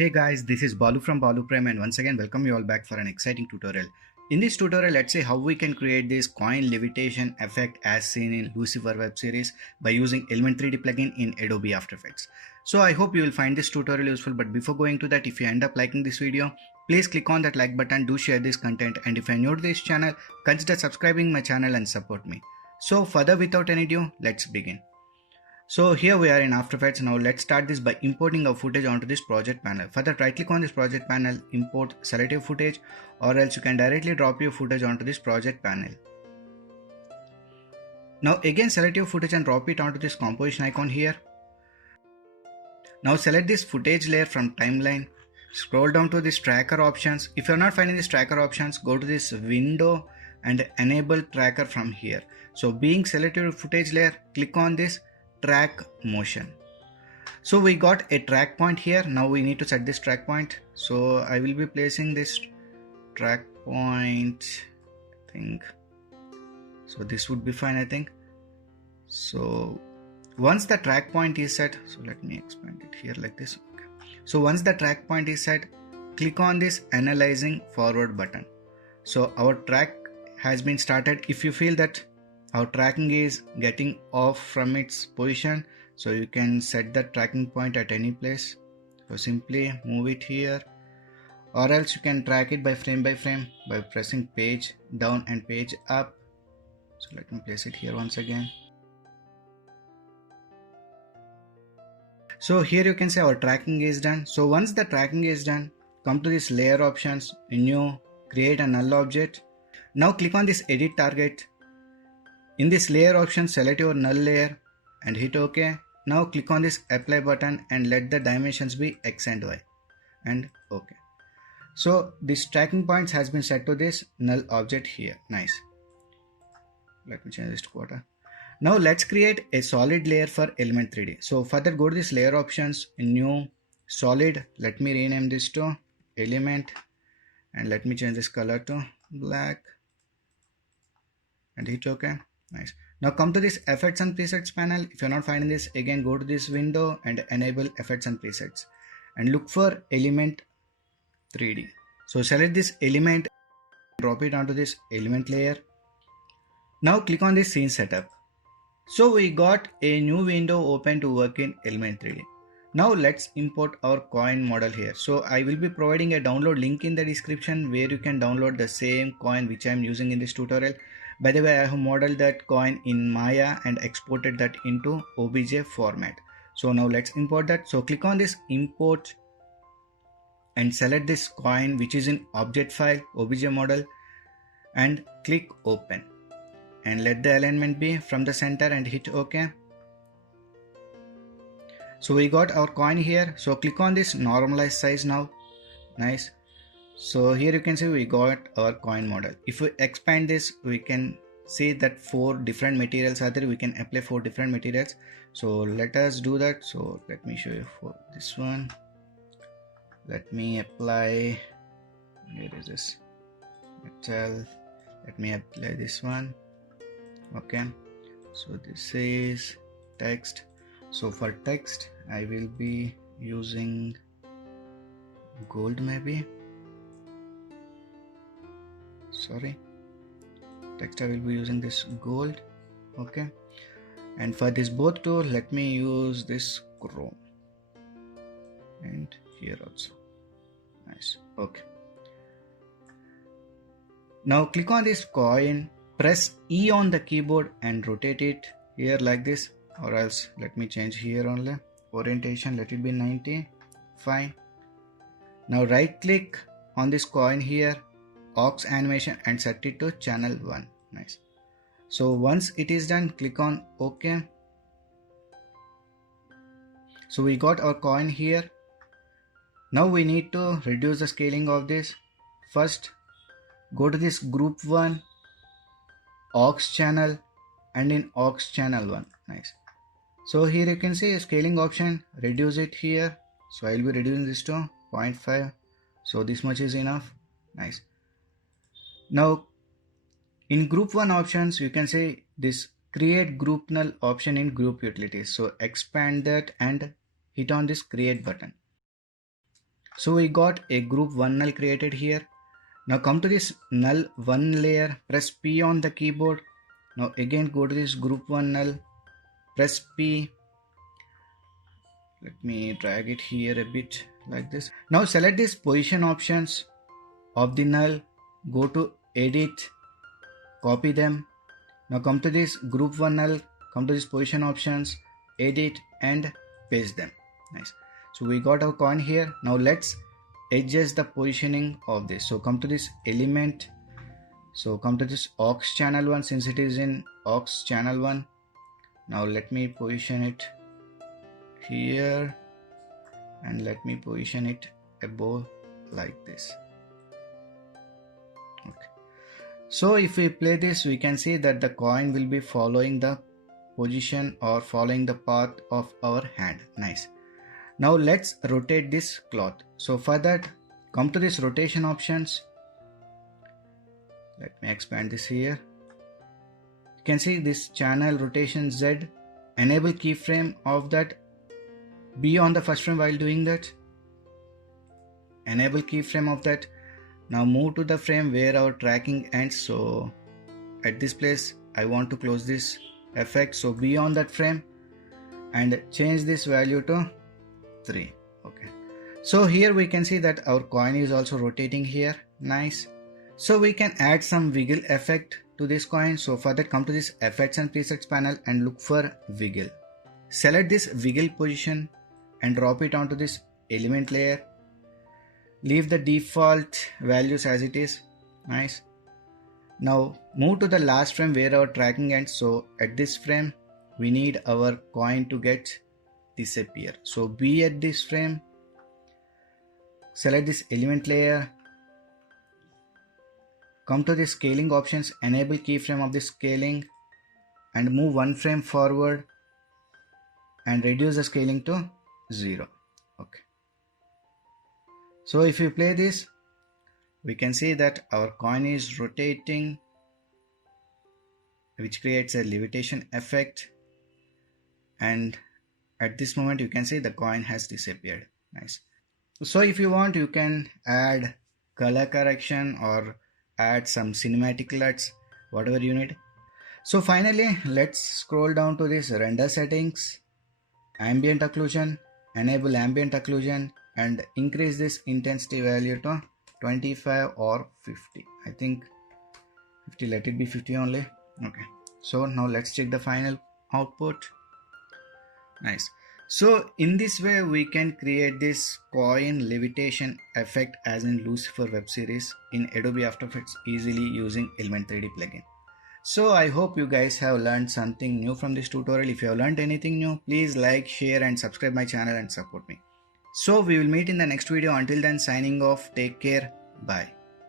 Hey guys, this is Balu from Balu Prime and once again welcome you all back for an exciting tutorial. In this tutorial, let's see how we can create this coin levitation effect as seen in Lucifer web series by using Element 3D plugin in Adobe After Effects. So I hope you will find this tutorial useful, but before going to that, if you end up liking this video, please click on that like button, do share this content, and if you are new to this channel, consider subscribing my channel and support me. So further without any ado, let's begin. So here we are in After Effects. Now let's start this by importing our footage onto this project panel. For that, right click on this project panel, import selective footage, or else you can directly drop your footage onto this project panel. Now again select your footage and drop it onto this composition icon here. Now select this footage layer from timeline. Scroll down to this tracker options. If you are not finding this tracker options, go to this window and enable tracker from here. So being selected footage layer, click on this track motion. So we got a track point here. Now we need to set this track point. So I will be placing this track point, I think. So this would be fine, I think. So once the track point is set, so let me expand it here like this. Okay. So once the track point is set, click on this analyzing forward button. So our track has been started. If you feel that our tracking is getting off from its position, so you can set the tracking point at any place. So simply move it here, or else you can track it by frame by pressing page down and page up. So let me place it here once again. So here you can say our tracking is done. So once the tracking is done, come to this layer options, new, create a null object. Now click on this edit target. In this layer option, select your null layer and hit OK. Now click on this apply button and let the dimensions be X and Y and OK. So this tracking points has been set to this null object here. Nice. Let me change this to quarter. Now let's create a solid layer for Element 3D. So further go to this layer options, new, solid. Let me rename this to Element and let me change this color to black and hit OK. Nice. Now come to this effects and presets panel. If you're not finding this, again go to this window and enable effects and presets and look for Element 3D. So select this element, drop it onto this element layer. Now click on this scene setup. So we got a new window open to work in Element 3D. Now let's import our coin model here. So I will be providing a download link in the description where you can download the same coin which I am using in this tutorial. By the way, I have modeled that coin in Maya and exported that into OBJ format. So now let's import that. So click on this import and select this coin which is in object file OBJ model and click open and let the alignment be from the center and hit OK. So we got our coin here. So click on this normalize size now. Nice. So here you can see we got our coin model. If we expand this, we can see that 4 different materials are there. We can apply 4 different materials. So let us do that. So let me show you for this one. Let me apply, where is this metal? Let me apply this one. Okay. So this is text. So for text, I will be using gold maybe. Sorry, text I will be using this gold. Okay, and for this both tool, let me use this chrome and here also. Nice. Okay, now click on this coin, press E on the keyboard and rotate it here like this, or else let me change here only orientation, let it be 90. Fine. Now right click on this coin here, aux animation and set it to channel 1. Nice. So once it is done, click on OK. So we got our coin here. Now we need to reduce the scaling of this. First go to this group 1 aux channel and in aux channel 1. Nice. So here you can see a scaling option, reduce it here. So I will be reducing this to 0.5. So this much is enough. Nice. Now in group 1 options, you can say this create group null option in group utilities. So expand that and hit on this create button. So we got a group 1 null created here. Now come to this null 1 layer, press P on the keyboard. Now again go to this group 1 null, press P. Let me drag it here a bit like this. Now select these position options of the null, go to edit, copy them. Now come to this group 1 null, come to this position options, edit and paste them. Nice. So we got our coin here. Now let's adjust the positioning of this. So come to this element. So come to this aux channel 1 since it is in aux channel 1. Now let me position it here and let me position it above like this. Okay. So if we play this, we can see that the coin will be following the position or following the path of our hand. Nice. Now let's rotate this cloth. So for that, come to this rotation options. Let me expand this here. You can see this channel rotation Z. Enable keyframe of that. Be on the first frame while doing that. Enable keyframe of that. Now move to the frame where our tracking ends. So at this place, I want to close this effect. So be on that frame and change this value to 3. Okay. So here we can see that our coin is also rotating here. Nice. So we can add some wiggle effect to this coin. So for that, come to this effects and presets panel and look for wiggle. Select this wiggle position and drop it onto this element layer. Leave the default values as it is. Nice. Now move to the last frame where our tracking ends. So at this frame, we need our coin to get disappear. So be at this frame. Select this element layer. Come to the scaling options. Enable keyframe of the scaling and move one frame forward and reduce the scaling to 0. Okay. So if we play this, we can see that our coin is rotating, which creates a levitation effect, and at this moment you can see the coin has disappeared. Nice. So if you want, you can add color correction or add some cinematic LUTs, whatever you need. So finally, let's scroll down to this render settings, ambient occlusion, enable ambient occlusion and increase this intensity value to 25 or 50. I think 50, let it be 50 only. Okay. So now let's check the final output. Nice. So in this way we can create this coin levitation effect as in Lucifer web series in Adobe After Effects easily using Element 3D plugin. So I hope you guys have learned something new from this tutorial. If you have learned anything new, please like, share and subscribe my channel and support me. So we will meet in the next video. Until then, signing off. Take care. Bye.